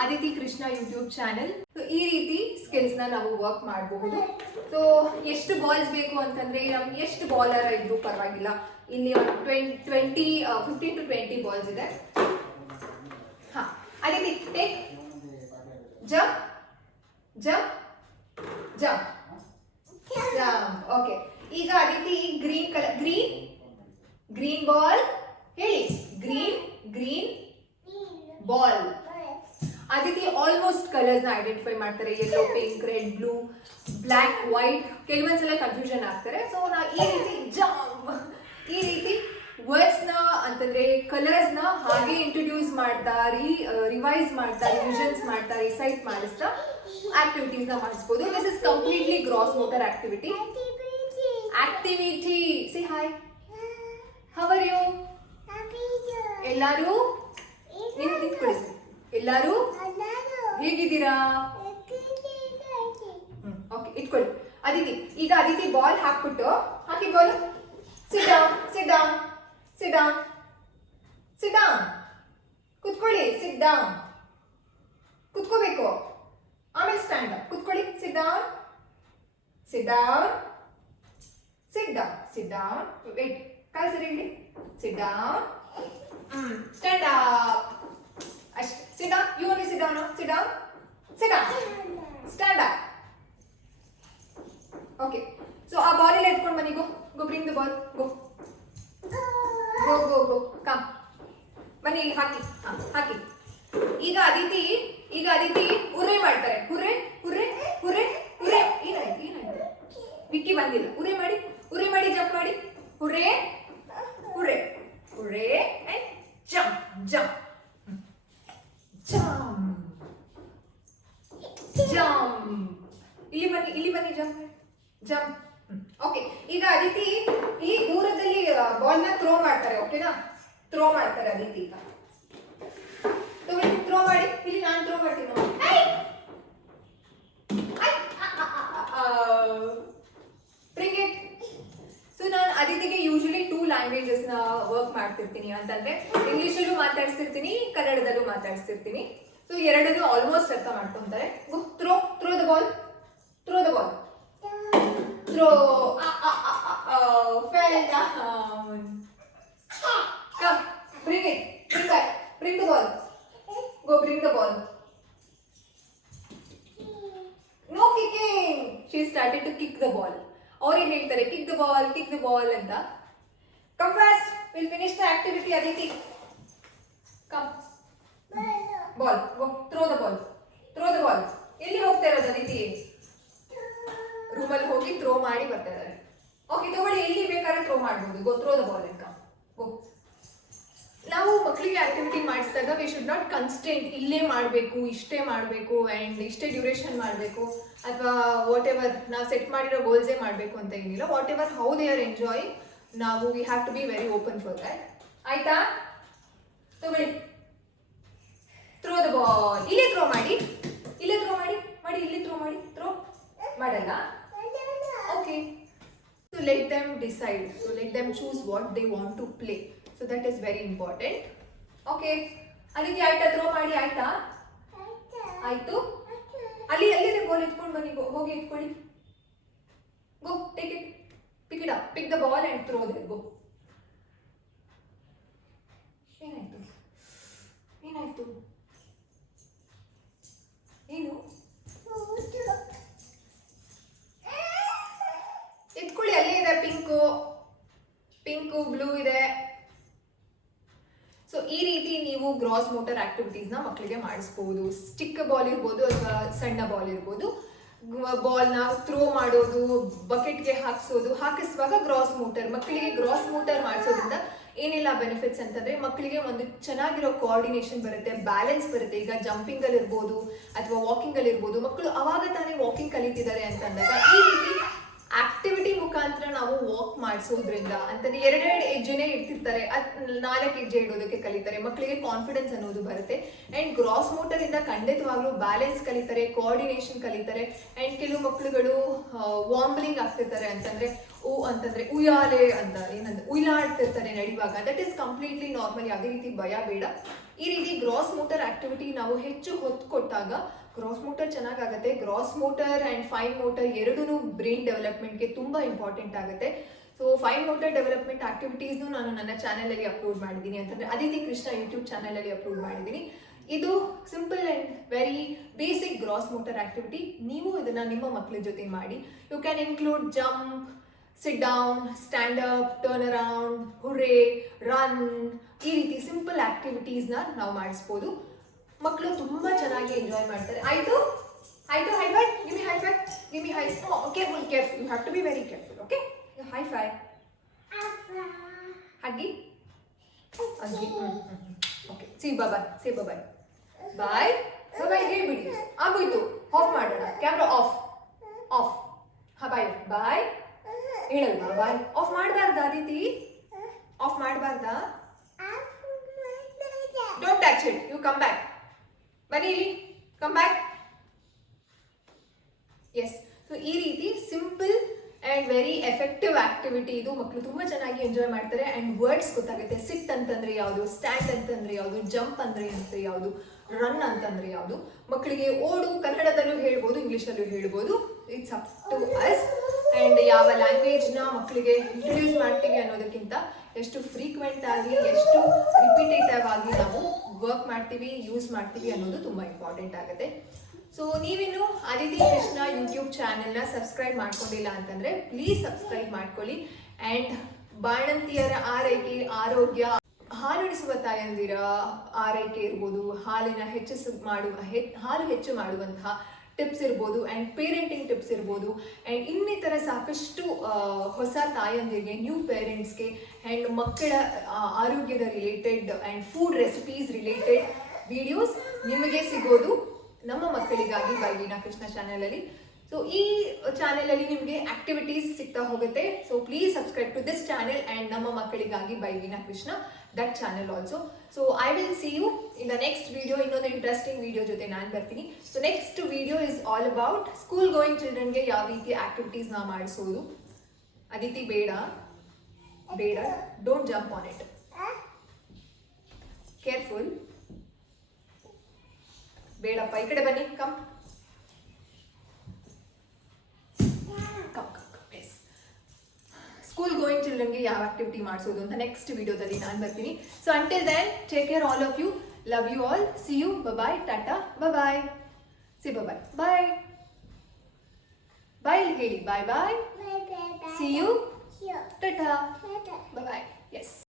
Aditi Krishna YouTube channel. ಈ ರೀತಿ skills ನಾವು ವರ್ಕ್ ಮಾಡಬಹುದು. ಸೊ ಎಷ್ಟು ಬಾಲ್ಸ್ ಬೇಕು ಅಂತಂದ್ರೆ ನಮ್ಗೆ ಎಷ್ಟು ಬಾಲರ್ ಇದ್ರು ಪರವಾಗಿಲ್ಲ. ಇಲ್ಲಿ 15 to 20 ಬಾಲ್ಸ್ ಇದೆ. ಹಾ, Aditi take jump jump jump jump. Okay, ಈಗ Aditi green colour green ball ಹೇಳಿ. Green ball. Aditi almost colours ನ ಐಡೆಂಟಿಫೈ ಮಾಡ್ತಾರೆ. Yellow, pink, red, blue, black, white. ಕೆಲವೊಂದ್ಸಲ ಕನ್ಫ್ಯೂಷನ್ ಆಗ್ತಾರೆ. ಸೊ ನಾ ಈ ರೀತಿ ಈ ರೀತಿ ವರ್ಡ್ಸ್ ನ ಅಂತಂದ್ರೆ ಕಲರ್ಸ್ ನ ಹಾಗೆ ಇಂಟ್ರೊಡ್ಯೂಸ್ ಮಾಡ್ತಾ ರಿವೈಸ್ ಮಾಡ್ತಾ ರಿವಿಷನ್ಸ್ ಮಾಡ್ತಾ ರಿಸೈಟ್ ಮಾಡಿಸ್ತಾ ಆಕ್ಟಿವಿಟೀಸ್ ನ ಮಾಡಿಸ್ಬೋದು. This is completely gross motor activity. See hi, how are you? ಎಲ್ಲರೂ ನಿಂತ್ಕೊಳ್ಳಿ. ಎಲ್ಲರೂ ಹೇಗಿದ್ದೀರಾ? ಓಕೆ, ಇಟ್ಕೊಳ್ಳಿ. ಅದಿತಿ, ಈಗ ಅದಿತಿ ಬಾಲ್ ಹಾಕ್ಬಿಟ್ಟು ಹಾಕಿ ball. Sit down, sit down, sit down, sit down. ಕುತ್ಕೊಳ್ಳಿ. ಸಿಟ್ ಡೌನ್, ಕುತ್ಕೋಬೇಕು. ಆಮೇಲೆ ಸ್ಟ್ಯಾಂಡ್ ಅಪ್. ಕುತ್ಕೊಳ್ಳಿ. Sit down, sit down, sit down, sit down. Wait, ಕಾಲು ಸರಿ ಇಡಿ. Sit down, stand up. ಅಷ್ಟೇ. Sit down. You only sit down. Sit down, sit down, stand up. Okay, so ಆ ball ಎಲ್ಲ ಎತ್ಕೊಂಡು ಬನ್ನಿ. Go bring the ball. Go come ಬನ್ನಿ, ಇಲ್ಲಿ ಹಾಕಿ. ಹಾಕಿ. ಈಗ ಅದಿತಿ ಉರೆ ಮಾಡ್ತಾರೆ. ಹುರ್ರೆ ಹುರ್ರೆ ಹುರ್ರೆ ಹುರ್ರೆ. ಏನಾಯ್ತು? ವಿಕ್ಕಿ ಬಂದಿಲ್ಲ. ಉರೆ ಮಾಡಿ ಜಂಪ್ ಮಾಡಿ. ಹುರ್ರೆ ಹುರ್ರೆ ಹುರ್ರೆ and jump jump jump jump. ಇಲ್ಲಿ ಬನ್ನಿ ಜಂಪ್. ಓಕೆ, ಈಗ ಅದಿತಿ ಈ ದೂರದಲ್ಲಿ ಬಾಲ್ ನ ಥ್ರೋ ಮಾಡ್ತಾರೆ. ಓಕೆನಾ? ಥ್ರೋ ಮಾಡ್ತಾರೆ ಅದಿತಿ. ಈಗ ಥ್ರೋ ಮಾಡಿ. ಇಲ್ಲಿ ನಾನು ಥ್ರೋ ಮಾಡ್ತೀನಿ. Bring it. ಸೊ ನಾನು ಅದಿತಿಗೆ ಯೂಶಲಿ 2 ಲ್ಯಾಂಗ್ವೇಜಸ್ ನ ವರ್ಕ್ ಮಾಡ್ತಿರ್ತೀನಿ. ಅಂತಂದ್ರೆ ಇಂಗ್ಲಿಷಲ್ಲೂ ಮಾತಾಡ್ಸಿರ್ತೀನಿ, ಕನ್ನಡದಲ್ಲೂ ಮಾತಾಡ್ಸಿರ್ತೀನಿ. ಸೊ ಎರಡನ್ನೂ ಆಲ್ಮೋಸ್ಟ್ ಅರ್ಥ ಮಾಡ್ಕೊಂತಾರೆ. Throw the ball. Throw. Fell down. Come, bring it. Bring the ball. Go bring the ball. No kicking. She started to kick the ball. Aure ಹೇಳ್ತಾರೆ kick the ball ಅಂತ. Come fast. We'll finish the activity, Aditi. Come. Ball. Go. Throw the ball. ಎಲ್ಲಿ ಹೋಗ್ತಾ ಇರೋದು ಅದಿತಿ? ರೂಮಲ್ಲಿ ಹೋಗಿ throw ಮಾಡಿ ಬರ್ತಾ ಇದ್ದಾರೆ. ಓಕೆ, ತಗೊಳ್ಳಿ. ಎಲ್ಲಿ ಬೇಕಾದ್ರೆ ಥ್ರೋ ಮಾಡ್ಬೋದು. ಗೋ ಥ್ರೋ ದ ಬಾಲ್ ಅಂತ. ಗೋ. ನಾವು ಮಕ್ಕಳಿಗೆ ಆಕ್ಟಿವಿಟಿ ಮಾಡಿಸಿದಾಗ ವಿ ಶುಡ್ ನಾಟ್ ಕನ್ಸ್ಟೆಂಟ್ ಇಲ್ಲೇ ಮಾಡಬೇಕು, ಇಷ್ಟೇ ಮಾಡಬೇಕು ಆ್ಯಂಡ್ ಇಷ್ಟೇ ಡ್ಯೂರೇಷನ್ ಮಾಡಬೇಕು ಅಥವಾ ವಾಟ್ ಎವರ್ ನಾವು ಸೆಟ್ ಮಾಡಿರೋ ಗೋಲ್ಸೇ ಮಾಡಬೇಕು ಅಂತ ಏನಿಲ್ಲ. Whatever how they are enjoy, ನಾವು we have to be very open for that. ಆಯ್ತಾ? ತಗೊಳ್ಳಿ. Throw the ball. ಇಲ್ಲೇ ಥ್ರೋ ಮಾಡಿ. ಇಲ್ಲಿ ಥ್ರೋ ಮಾಡಲ್ಲ. Okay, so let them decide. So let them choose what they want to play. So that is very important. Okay, ಅದಕ್ಕೆ ಆಯ್ತಾ? Throw ಮಾಡಿ ಆಯ್ತಾ? ಆಯ್ತು. ಅಲ್ಲಿ ಬಾಲ್ ಎತ್ಕೊಂಡು ಬನ್ನಿ. ಹೋಗಿ ಎತ್ಕೊಳ್ಳಿ. Go take it. Pick it up. Pick the ball and throw there. Go. ಏನಾಯ್ತು? ಏನು? ಎತ್ಕೊಳ್ಳಿ. ಅಲ್ಲೇ ಇದೆ ಪಿಂಕು ಬ್ಲೂ ಇದೆ. ಸೊ ಈ ರೀತಿ ನೀವು ಗ್ರಾಸ್ ಮೋಟರ್ ಆಕ್ಟಿವಿಟೀಸ್ ನ ಮಕ್ಕಳಿಗೆ ಮಾಡಿಸ್ಬೋದು. ಚಿಕ್ಕ ಬಾಲ್ ಇರ್ಬೋದು ಅಥವಾ ಸಣ್ಣ ಬಾಲ್ ಇರ್ಬೋದು. ಬಾಲ್ ನ ಥ್ರೋ ಮಾಡೋದು, ಬಕೆಟ್ಗೆ ಹಾಕಿಸುವಾಗ ಗ್ರಾಸ್ ಮೋಟರ್. ಮಕ್ಕಳಿಗೆ ಗ್ರಾಸ್ ಮೋಟರ್ ಮಾಡಿಸೋದ್ರಿಂದ ಏನೆಲ್ಲ ಬೆನಿಫಿಟ್ಸ್ ಅಂತಂದ್ರೆ ಮಕ್ಕಳಿಗೆ ಒಂದು ಚೆನ್ನಾಗಿರೋ ಕೋಆರ್ಡಿನೇಷನ್ ಬರುತ್ತೆ, ಬ್ಯಾಲೆನ್ಸ್ ಬರುತ್ತೆ. ಈಗ ಜಂಪಿಂಗ್ ಅಲ್ಲಿ ಇರ್ಬೋದು ಅಥವಾ ವಾಕಿಂಗ್ ಅಲ್ಲಿ ಇರ್ಬೋದು. ಮಕ್ಕಳು ಅವಾಗ ತಾನೇ ವಾಕಿಂಗ್ ಕಲಿತಿದ್ದಾರೆ ಅಂತಂದಾಗ ಈ ರೀತಿ ಆಕ್ಟಿವಿಟಿ ಮುಖಾಂತರ ನಾವು ನಾವು ವಾಕ್ ಮಾಡಿಸೋದ್ರಿಂದ ಅಂತಂದ್ರೆ ಎರಡೆರಡು ಹೆಜ್ಜೆನೇ ಇಡ್ತಿರ್ತಾರೆ, 4 ಹೆಜ್ಜೆ ಇಡೋದಕ್ಕೆ ಕಲಿತಾರೆ. ಮಕ್ಕಳಿಗೆ ಕಾನ್ಫಿಡೆನ್ಸ್ ಅನ್ನೋದು ಬರುತ್ತೆ. ಅಂಡ್ ಗ್ರಾಸ್ ಮೋಟರ್ ಇಂದ ಖಂಡಿತವಾಗ್ಲೂ ಬ್ಯಾಲೆನ್ಸ್ ಕಲಿತಾರೆ, ಕೋಆರ್ಡಿನೇಷನ್ ಕಲಿತಾರೆ. ಅಂಡ್ ಕೆಲವು ಮಕ್ಕಳುಗಳು ವಾಂಬ್ಲಿಂಗ್ ಆಗ್ತಿರ್ತಾರೆ, ಅಂತಂದ್ರೆ ಉಯ್ಯಾಲೆ ಅಂತ ಏನಂದ್ರೆ ಉಯ್ಲಾಡ್ತಿರ್ತಾರೆ ನಡೆಯುವಾಗ. ದಟ್ ಈಸ್ ಕಂಪ್ಲೀಟ್ಲಿ ನಾರ್ಮಲ್, ಯಾವುದೇ ರೀತಿ ಭಯ ಬೇಡ. ಈ ರೀತಿ ಗ್ರಾಸ್ ಮೋಟರ್ ಆಕ್ಟಿವಿಟಿ ನಾವು ಹೆಚ್ಚು ಹೊತ್ತು ಕೊಟ್ಟಾಗ ಗ್ರಾಸ್ ಮೋಟರ್ ಚೆನ್ನಾಗಾಗುತ್ತೆ. Gross motor and fine motor ಎರಡೂ ಬ್ರೈನ್ ಡೆವಲಪ್ಮೆಂಟ್ಗೆ ತುಂಬ ಇಂಪಾರ್ಟೆಂಟ್ ಆಗುತ್ತೆ. ಸೊ ಫೈನ್ ಮೋಟರ್ ಡೆವಲಪ್ಮೆಂಟ್ ಆಕ್ಟಿವಿಟೀಸ್ನು ನಾನು ನನ್ನ ಚಾನಲಲ್ಲಿ ಅಪ್ಲೋಡ್ ಮಾಡಿದ್ದೀನಿ, ಅಂತಂದರೆ ಅದಿತಿ ಕೃಷ್ಣ ಯೂಟ್ಯೂಬ್ ಚಾನಲಲ್ಲಿ ಅಪ್ಲೋಡ್ ಮಾಡಿದ್ದೀನಿ. ಇದು simple and very basic gross motor activity. ನೀವು ಇದನ್ನು ನಿಮ್ಮ ಮಕ್ಕಳ ಜೊತೆ ಮಾಡಿ. You can include jump, sit down, stand up, turn around, hurray, run. ಈ ರೀತಿ ಸಿಂಪಲ್ ಆಕ್ಟಿವಿಟೀಸ್ನ ನಾವು ಮಾಡಿಸ್ಬೋದು. ಮಕ್ಕಳು ತುಂಬ ಚೆನ್ನಾಗಿ ಎಂಜಾಯ್ ಮಾಡ್ತಾರೆ. ಆಯಿತು high five, give me high. Careful, you have to be very careful. Okay, high five, ಹಗ್ಗಿ ಅಗ್ಗಿ. Okay, see bye, say bye. Bye ಹೇಳ್ಬಿಡಿ, ಆಗೋಯ್ತು. ಆಫ್ ಮಾಡೋಣ, ಕ್ಯಾಮ್ರಾ ಆಫ್. ಬಾಯ್ ಬಾಯ್ ಹೇಳಲ್ವಾ? ಬಾಯ್ ಆಫ್ ಮಾಡಬಾರ್ದಾ ಅದಿತಿ? ಆಫ್ ಮಾಡಬಾರ್ದಾ? Don't touch it. You come back. ಬನ್ನಿ ಇಲ್ಲಿ, ಕಮ್ ಬ್ಯಾಕ್. ಎಸ್. ಸೊ ಈ ರೀತಿ simple and very effective activity ಇದು. ಮಕ್ಕಳು ತುಂಬ ಚೆನ್ನಾಗಿ ಎಂಜಾಯ್ ಮಾಡ್ತಾರೆ. ಆ್ಯಂಡ್ ವರ್ಡ್ಸ್ ಗೊತ್ತಾಗುತ್ತೆ. ಸಿಟ್ ಅಂತಂದ್ರೆ ಯಾವುದು, ಸ್ಟ್ಯಾಂಡ್ ಅಂತಂದ್ರೆ ಯಾವುದು, ಜಂಪ್ ಅಂದ್ರೆ ಯಾವುದು, ರನ್ ಅಂತಂದ್ರೆ ಯಾವುದು. ಮಕ್ಕಳಿಗೆ ಓಡು ಕನ್ನಡದಲ್ಲೂ ಹೇಳ್ಬೋದು, ಇಂಗ್ಲೀಷಲ್ಲೂ ಹೇಳ್ಬೋದು. It's up to us. And ಯಾವ ಲ್ಯಾಂಗ್ವೇಜ್ನ ಮಕ್ಕಳಿಗೆ ಇಂಟ್ರೊಡ್ಯೂಸ್ ಮಾಡ್ತೀವಿ ಅನ್ನೋದಕ್ಕಿಂತ ಎಷ್ಟು ಫ್ರೀಕ್ವೆಂಟ್ ಆಗಿ, ಎಷ್ಟು ರಿಪಿಟೇಟಿವ್ ಆಗಿ ನಾವು ವರ್ಕ್ ಮಾಡ್ತೀವಿ, ಯೂಸ್ ಮಾಡ್ತೀವಿ ಅನ್ನೋದು ತುಂಬ ಇಂಪಾರ್ಟೆಂಟ್ ಆಗುತ್ತೆ. ಸೊ ನೀವಿನ್ನು ಅದಿತಿ ಕೃಷ್ಣ ಯೂಟ್ಯೂಬ್ ಚಾನೆಲ್ನ ಸಬ್ಸ್ಕ್ರೈಬ್ ಮಾಡ್ಕೊಂಡಿಲ್ಲ ಅಂತಂದರೆ ಪ್ಲೀಸ್ ಸಬ್ಸ್ಕ್ರೈಬ್ ಮಾಡ್ಕೊಳ್ಳಿ. ಆ್ಯಂಡ್ ಬಾಣಂತಿಯರ ಆರೈಕೆ, ಆರೋಗ್ಯ, ಹಾಲುಣಿಸುವ ತಾಯಂದಿರ ಆರೈಕೆ ಇರ್ಬೋದು, ಹಾಲು ಹೆಚ್ಚು ಮಾಡುವಂತಹ ಟಿಪ್ಸ್ ಇರ್ಬೋದು, ಆ್ಯಂಡ್ ಪೇರೆಂಟಿಂಗ್ ಟಿಪ್ಸ್ ಇರ್ಬೋದು, ಆ್ಯಂಡ್ ಇನ್ನಿತರ ಸಾಕಷ್ಟು ಹೊಸ ತಾಯಂದಿರಿಗೆ, ನ್ಯೂ ಪೇರೆಂಟ್ಸ್ಗೆ, ಆ್ಯಂಡ್ ಮಕ್ಕಳ ಆರೋಗ್ಯದ related and food recipes related videos ನಿಮಗೆ ಸಿಗೋದು ನಮ್ಮ ಮಕ್ಕಳಿಗಾಗಿ ಬೈ ವೀಣಾ ಕೃಷ್ಣ ಚಾನಲಲ್ಲಿ. ಸೊ ಈ ಚಾನೆಲಲ್ಲಿ ನಿಮಗೆ ಆಕ್ಟಿವಿಟೀಸ್ ಸಿಗ್ತಾ ಹೋಗುತ್ತೆ. So please subscribe to this channel and ನಮ್ಮ ಮಕ್ಕಳಿಗಾಗಿ by Veena Krishna, that channel also. So I will see you in the next video. ಇನ್ನೊಂದು ಇಂಟ್ರೆಸ್ಟಿಂಗ್ ವಿಡಿಯೋ ಜೊತೆ ನಾನು ಬರ್ತೀನಿ. So next video is all about school going ಚಿಲ್ಡ್ರನ್ಗೆ ಯಾವ ರೀತಿ ಆಕ್ಟಿವಿಟೀಸ್ನ ಮಾಡಿಸೋದು. ಅದಿತಿ ಬೇಡ, don't jump on it. Careful, ಬೇಡಪ್ಪ. ಈ ಕಡೆ ಬನ್ನಿ, ಕಮ್. ಸ್ಕೂಲ್ ಗೋಯಿಂಗ್ ಚಿಲ್ಡ್ರನ್ಗೆ ಯಾವ ಆಕ್ಟಿವಿಟಿ ಮಾಡಿಸೋದು ಅಂತ ನೆಕ್ಸ್ಟ್ ವಿಡಿಯೋದಲ್ಲಿ ನಾನು ಬರ್ತೀನಿ. So until then, take care all of you. Love you all. See you. Bye, ಟಾಟಾ, bye. See bye, bye bye ಹೇಳಿ. Bye bye. See you. ಟಾಟಾ, ಬಾಯ್. ಎಸ್.